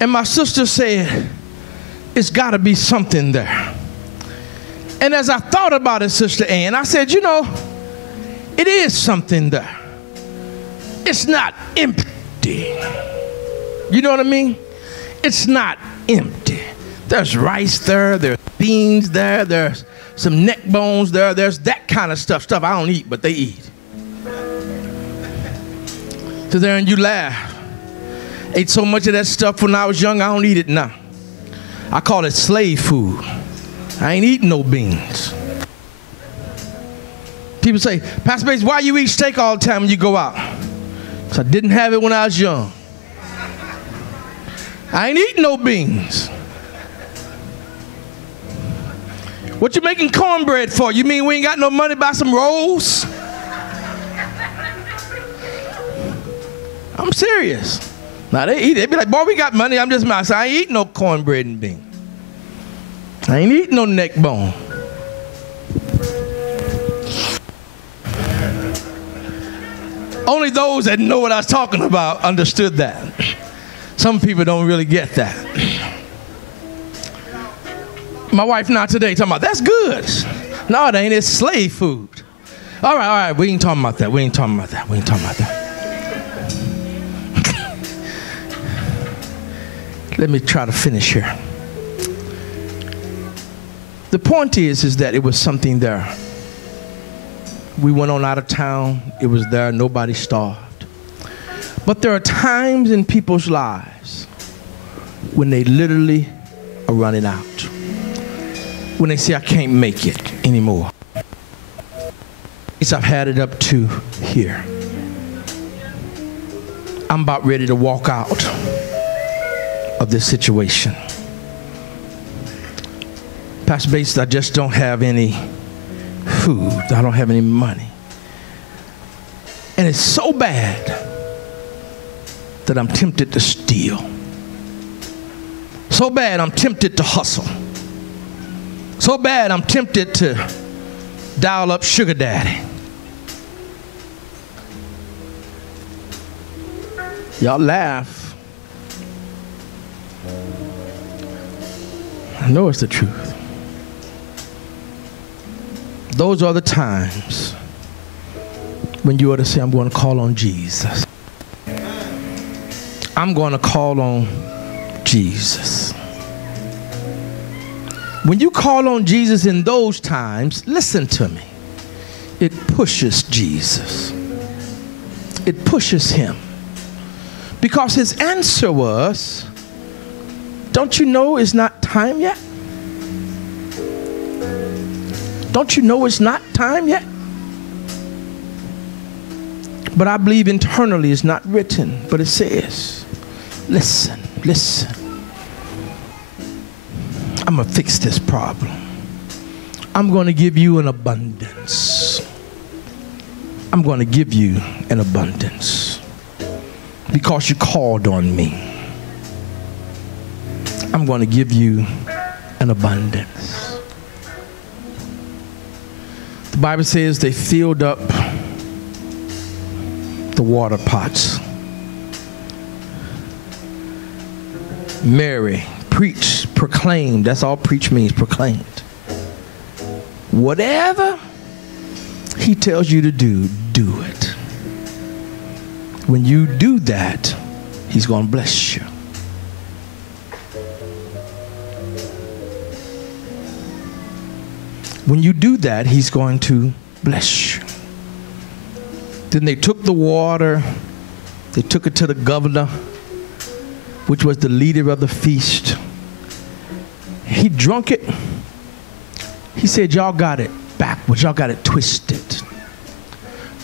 And my sister said, it's got to be something there. And as I thought about it, Sister Ann, I said, you know, it is something there. It's not empty. You know what I mean? It's not empty. There's rice there, there's beans there, there's some neck bones there, there's that kind of stuff I don't eat, but they eat. So there and you laugh. Ate so much of that stuff when I was young, I don't eat it now. I call it slave food. I ain't eating no beans. People say, Pastor Bates, why you eat steak all the time when you go out? Because I didn't have it when I was young. I ain't eating no beans. What you making cornbread for? You mean we ain't got no money to buy some rolls? I'm serious. Now they eat it. They be like, boy, we got money. I'm just mad. I ain't eating no cornbread and beans. I ain't eating no neck bone. Only those that know what I was talking about understood that. Some people don't really get that. My wife now today talking about, that's good. No, it ain't. It's slave food. All right. We ain't talking about that. We ain't talking about that. Let me try to finish here. The point is that it was something there. We went on out of town. It was there. Nobody starved. But there are times in people's lives when they literally are running out. When they say, I can't make it anymore. I've had it up to here. I'm about ready to walk out of this situation. Pastor Bates, I just don't have any food. I don't have any money. And it's so bad that I'm tempted to steal. So bad I'm tempted to hustle. So bad I'm tempted to dial up sugar daddy. Y'all laugh. I know it's the truth. Those are the times when you ought to say, I'm going to call on Jesus. I'm going to call on Jesus. When you call on Jesus in those times, listen to me. It pushes Jesus. It pushes him. Because his answer was, don't you know it's not time yet? Don't you know it's not time yet? But I believe internally it's not written, but it says, listen. I'm going to fix this problem. I'm going to give you an abundance. I'm going to give you an abundance because you called on me. I'm going to give you an abundance. The Bible says they filled up the water pots. Mary preached, proclaimed. That's all preach means, proclaimed. Whatever he tells you to do, do it. When you do that, he's going to bless you. When you do that, he's going to bless you. Then they took the water, they took it to the governor, which was the leader of the feast. He drunk it. He said, y'all got it backwards, y'all got it twisted.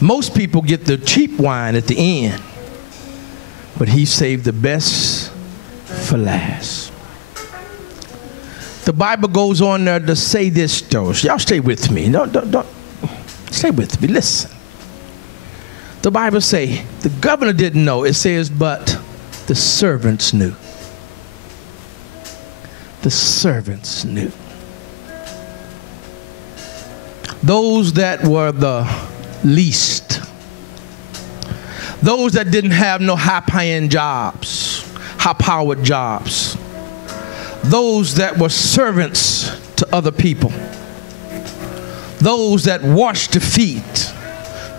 Most people get the cheap wine at the end, but he saved the best for last. The Bible goes on there to say this though. Y'all stay with me. No, don't. Stay with me. Listen. The Bible say the governor didn't know. It says, but the servants knew. The servants knew. Those that were the least. Those that didn't have no high-paying jobs, high-powered jobs, those that were servants to other people, those that washed the feet,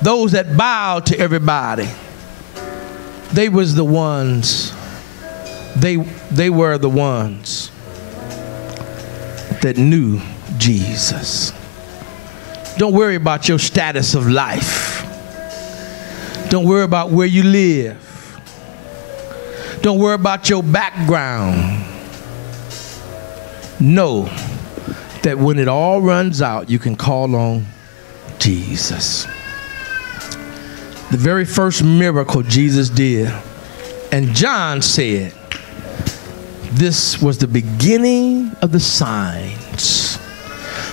those that bowed to everybody. They was the ones, they were the ones that knew Jesus. Don't worry about your status of life. Don't worry about where you live. Don't worry about your background. Know that when it all runs out, you can call on Jesus. The very first miracle Jesus did, and John said, this was the beginning of the signs.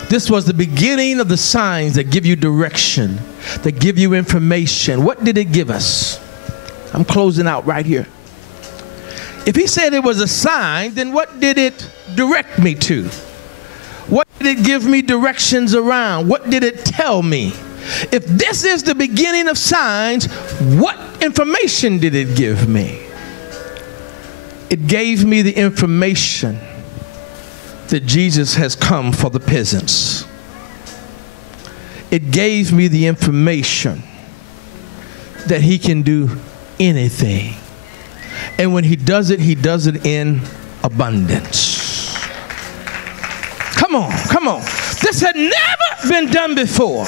This was the beginning of the signs that give you direction, that give you information. What did it give us? I'm closing out right here. If he said it was a sign, then what did it direct me to? What did it give me directions around? What did it tell me? If this is the beginning of signs, what information did it give me? It gave me the information that Jesus has come for the peasants. It gave me the information that he can do anything. And when he does it in abundance. Come on, come on. This had never been done before.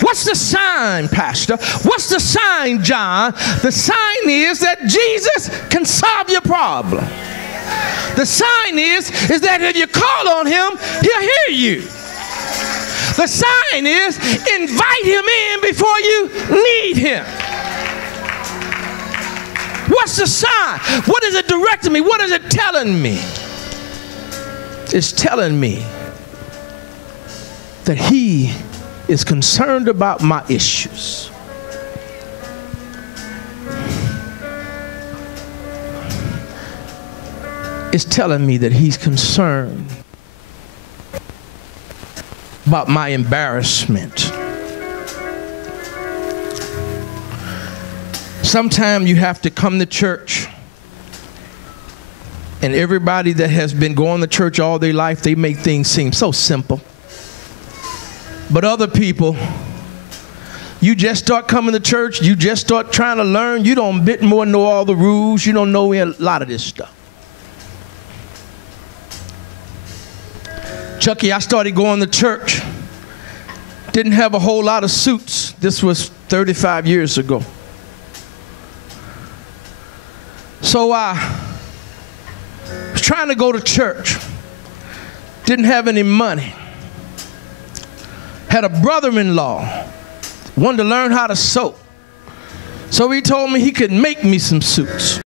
What's the sign, Pastor? What's the sign, John? The sign is that Jesus can solve your problem. The sign is that if you call on him, he'll hear you. The sign is invite him in before you need him. What's the sign? What is it directing me? What is it telling me? It's telling me that he is concerned about my issues. It's telling me that he's concerned about my embarrassment. Sometimes you have to come to church, and everybody that has been going to church all their life, they make things seem so simple. But other people, you just start coming to church, you just start trying to learn, you don't bit more know all the rules, you don't know a lot of this stuff. Chucky, I started going to church, didn't have a whole lot of suits. This was 35 years ago. So I was trying to go to church, didn't have any money. Had a brother-in-law, wanted to learn how to sew. So he told me he could make me some suits.